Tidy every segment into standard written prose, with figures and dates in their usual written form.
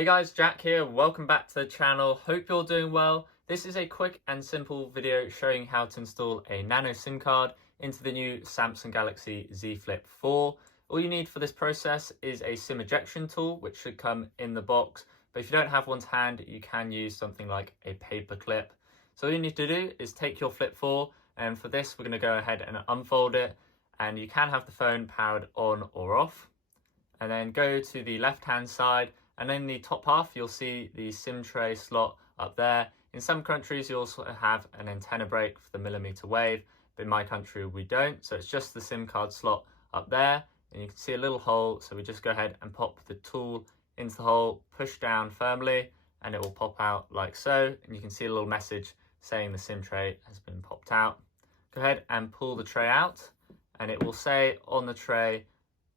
Hey guys, Jack here. Welcome back to the channel. Hope you're doing well. This is a quick and simple video showing how to install a nano SIM card into the new Samsung Galaxy Z Flip 4. All you need for this process is a SIM ejection tool, which should come in the box. But if you don't have one to hand, you can use something like a paper clip. So all you need to do is take your Flip 4, and for this we're going to go ahead and unfold it. And you can have the phone powered on or off. And then go to the left hand side. And in the top half, you'll see the SIM tray slot up there. In some countries, you also have an antenna break for the millimeter wave, but in my country, we don't. So it's just the SIM card slot up there, and you can see a little hole. So we just go ahead and pop the tool into the hole, push down firmly, and it will pop out like so. And you can see a little message saying the SIM tray has been popped out. Go ahead and pull the tray out, and it will say on the tray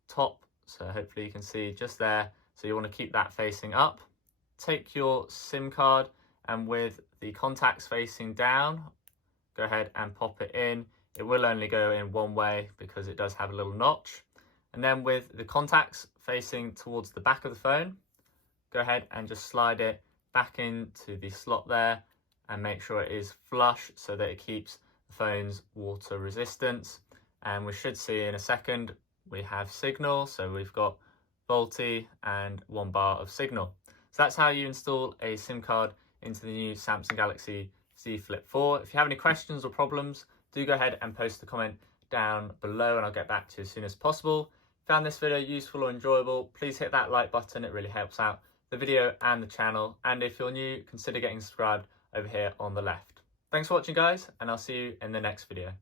top. So hopefully you can see just there. So you want to keep that facing up. Take your SIM card, and with the contacts facing down, go ahead and pop it in. It will only go in one way because it does have a little notch. And then with the contacts facing towards the back of the phone, go ahead and just slide it back into the slot there and make sure it is flush so that it keeps the phone's water resistance. And we should see in a second we have signal, so we've got VoLTE and 1 bar of signal. So that's how you install a SIM card into the new Samsung Galaxy Z Flip 4. If you have any questions or problems, do go ahead and post a comment down below and I'll get back to you as soon as possible. If you found this video useful or enjoyable, please hit that like button. It really helps out the video and the channel. And if you're new, consider getting subscribed over here on the left. Thanks for watching, guys, and I'll see you in the next video.